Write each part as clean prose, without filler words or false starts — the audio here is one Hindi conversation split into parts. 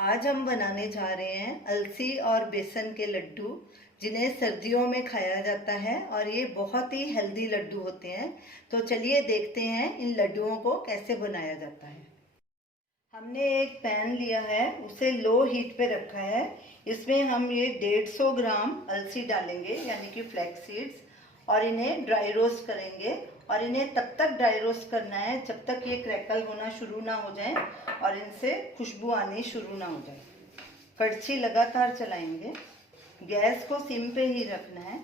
आज हम बनाने जा रहे हैं अलसी और बेसन के लड्डू, जिन्हें सर्दियों में खाया जाता है और ये बहुत ही हेल्दी लड्डू होते हैं। तो चलिए देखते हैं इन लड्डुओं को कैसे बनाया जाता है। हमने एक पैन लिया है, उसे लो हीट पे रखा है। इसमें हम ये 150 ग्राम अलसी डालेंगे, यानी कि फ्लैक्स सीड्स, और इन्हें ड्राई रोस्ट करेंगे। और इन्हें तब तक ड्राई रोस्ट करना है जब तक ये क्रैकल होना शुरू ना हो जाए और इनसे खुशबू आनी शुरू ना हो जाए। कड़छी लगातार चलाएंगे, गैस को सिम पे ही रखना है।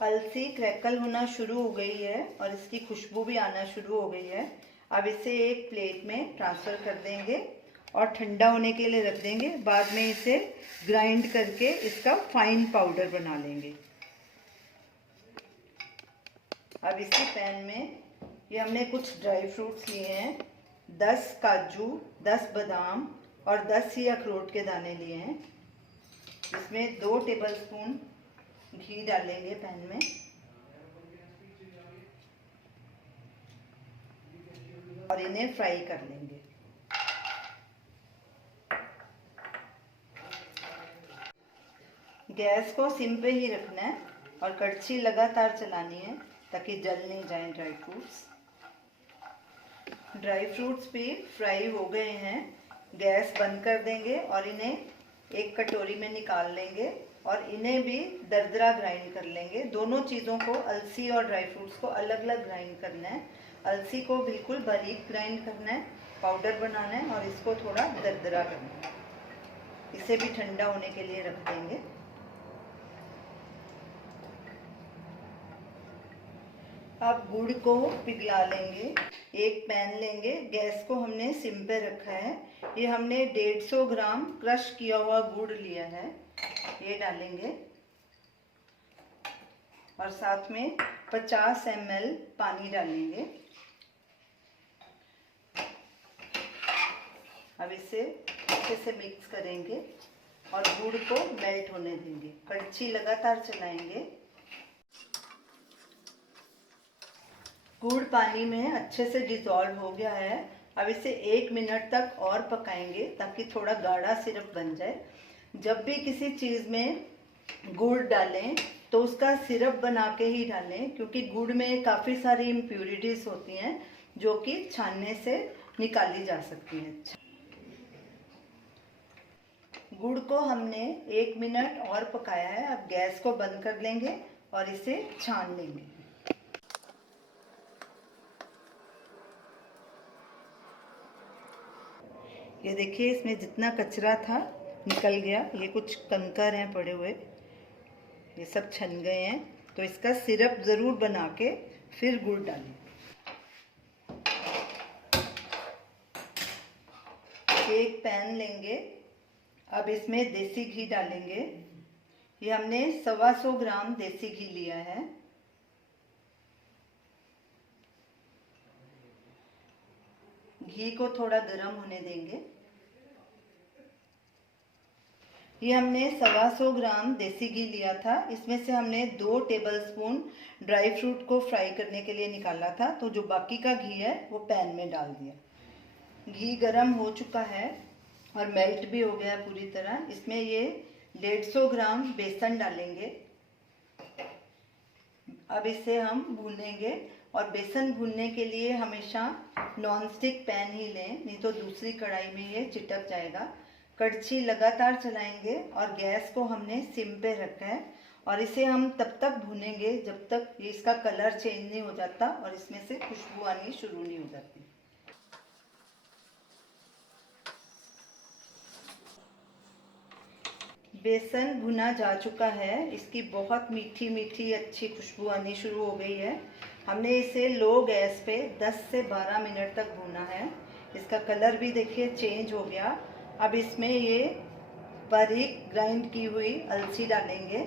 अलसी क्रैकल होना शुरू हो गई है और इसकी खुशबू भी आना शुरू हो गई है। अब इसे एक प्लेट में ट्रांसफ़र कर देंगे और ठंडा होने के लिए रख देंगे। बाद में इसे ग्राइंड करके इसका फाइन पाउडर बना लेंगे। अब इसी पैन में ये हमने कुछ ड्राई फ्रूट्स लिए हैं, 10 काजू, 10 बादाम और 10 ही अखरोट के दाने लिए हैं। इसमें 2 टेबलस्पून घी डालेंगे पैन में और इन्हें फ्राई कर लेंगे। गैस को सिम पे ही रखना है और कड़छी लगातार चलानी है ताकि जल नहीं जाए ड्राई फ्रूट्स। ड्राई फ्रूट्स भी फ्राई हो गए हैं। गैस बंद कर देंगे और इन्हें एक कटोरी में निकाल लेंगे और इन्हें भी दरदरा ग्राइंड कर लेंगे। दोनों चीज़ों को, अलसी और ड्राई फ्रूट्स को, अलग अलग ग्राइंड करना है। अलसी को बिल्कुल बारीक ग्राइंड करना है, पाउडर बनाना है, और इसको थोड़ा दरदरा करना है। इसे भी ठंडा होने के लिए रख देंगे। अब गुड़ को पिघला लेंगे। एक पैन लेंगे, गैस को हमने सिम पे रखा है। ये हमने 150 ग्राम क्रश किया हुआ गुड़ लिया है, ये डालेंगे। और साथ में 50 ml पानी डालेंगे। अब इसे अच्छे से मिक्स करेंगे और गुड़ को मेल्ट होने देंगे। कड़छी लगातार चलाएंगे। गुड़ पानी में अच्छे से डिज़ोल्व हो गया है। अब इसे 1 मिनट तक और पकाएंगे ताकि थोड़ा गाढ़ा सिरप बन जाए। जब भी किसी चीज़ में गुड़ डालें तो उसका सिरप बना के ही डालें, क्योंकि गुड़ में काफ़ी सारी इम्प्यूरिटीज़ होती हैं जो कि छानने से निकाली जा सकती हैं। गुड़ को हमने 1 मिनट और पकाया है। अब गैस को बंद कर लेंगे और इसे छान लेंगे। ये देखिए, इसमें जितना कचरा था निकल गया। ये कुछ कंकर हैं पड़े हुए, ये सब छन गए हैं। तो इसका सिरप ज़रूर बना के फिर गुड़ डालें। एक पैन लेंगे, अब इसमें देसी घी डालेंगे। ये हमने 125 ग्राम देसी घी लिया है। घी को थोड़ा गर्म होने देंगे। ये हमने 125 ग्राम देसी घी लिया था। इसमें से हमने 2 टेबलस्पून ड्राई फ्रूट को फ्राई करने के लिए निकाला था, तो जो बाकी का घी है वो पैन में डाल दिया। घी गर्म हो चुका है और मेल्ट भी हो गया पूरी तरह। इसमें ये 150 ग्राम बेसन डालेंगे। अब इसे हम भूनेंगे। और बेसन भूनने के लिए हमेशा नॉन स्टिक पैन ही लें, नहीं तो दूसरी कढ़ाई में ये चिटक जाएगा। कड़छी लगातार चलाएंगे और गैस को हमने सिम पे रखा है। और इसे हम तब तक भूनेंगे जब तक ये इसका कलर चेंज नहीं हो जाता और इसमें से खुशबू आनी शुरू नहीं हो जाती। बेसन भुना जा चुका है। इसकी बहुत मीठी मीठी अच्छी खुशबू आनी शुरू हो गई है। हमने इसे लो गैस पे 10 से 12 मिनट तक भूना है। इसका कलर भी देखिए चेंज हो गया। अब इसमें ये बारीक ग्राइंड की हुई अलसी डालेंगे।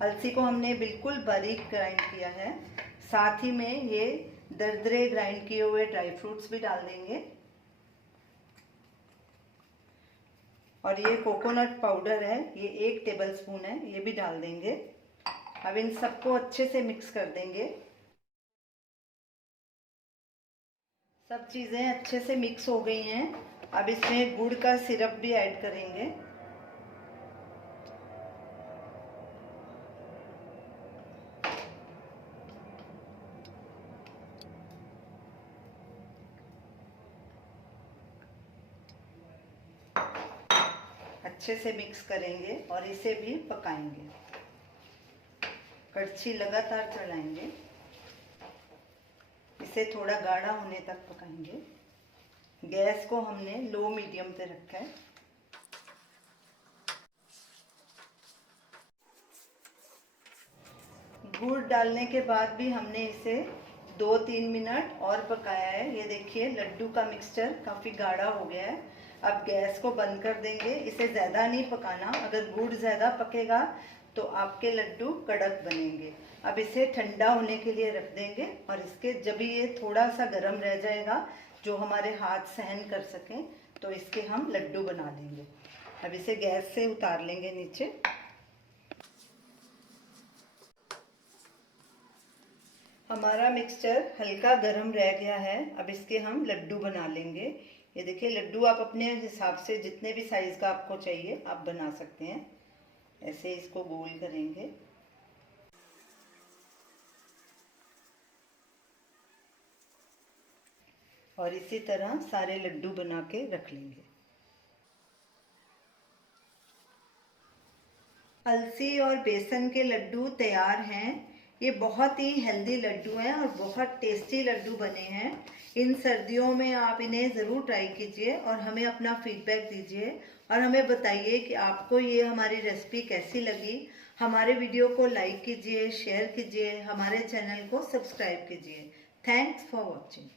अलसी को हमने बिल्कुल बारीक ग्राइंड किया है। साथ ही में ये दरदरे ग्राइंड किए हुए ड्राई फ्रूट्स भी डाल देंगे। और ये कोकोनट पाउडर है, ये 1 टेबलस्पून है, ये भी डाल देंगे। अब इन सबको अच्छे से मिक्स कर देंगे। सब चीज़ें अच्छे से मिक्स हो गई हैं। अब इसमें गुड़ का सिरप भी ऐड करेंगे। अच्छे से मिक्स करेंगे और इसे भी पकाएंगे। कड़छी लगातार चलाएंगे। इसे थोड़ा गाढ़ा होने तक पकाएंगे। गैस को हमने लो मीडियम पे रखा है। गुड़ डालने के बाद भी हमने इसे 2-3 मिनट और पकाया है। ये देखिए लड्डू का मिक्सचर काफ़ी गाढ़ा हो गया है। अब गैस को बंद कर देंगे। इसे ज़्यादा नहीं पकाना, अगर गुड़ ज़्यादा पकेगा तो आपके लड्डू कड़क बनेंगे। अब इसे ठंडा होने के लिए रख देंगे और इसके जब ये थोड़ा सा गर्म रह जाएगा, जो हमारे हाथ सहन कर सकें, तो इसके हम लड्डू बना लेंगे। अब इसे गैस से उतार लेंगे नीचे। हमारा मिक्सचर हल्का गरम रह गया है। अब इसके हम लड्डू बना लेंगे। ये देखिए लड्डू आप अपने हिसाब से जितने भी साइज़ का आपको चाहिए आप बना सकते हैं। ऐसे इसको गोल करेंगे। और इसी तरह सारे लड्डू बना के रख लेंगे। अलसी और बेसन के लड्डू तैयार हैं। ये बहुत ही हेल्दी लड्डू हैं और बहुत टेस्टी लड्डू बने हैं। इन सर्दियों में आप इन्हें ज़रूर ट्राई कीजिए और हमें अपना फीडबैक दीजिए और हमें बताइए कि आपको ये हमारी रेसिपी कैसी लगी। हमारे वीडियो को लाइक कीजिए, शेयर कीजिए, हमारे चैनल को सब्सक्राइब कीजिए। Thanks for watching.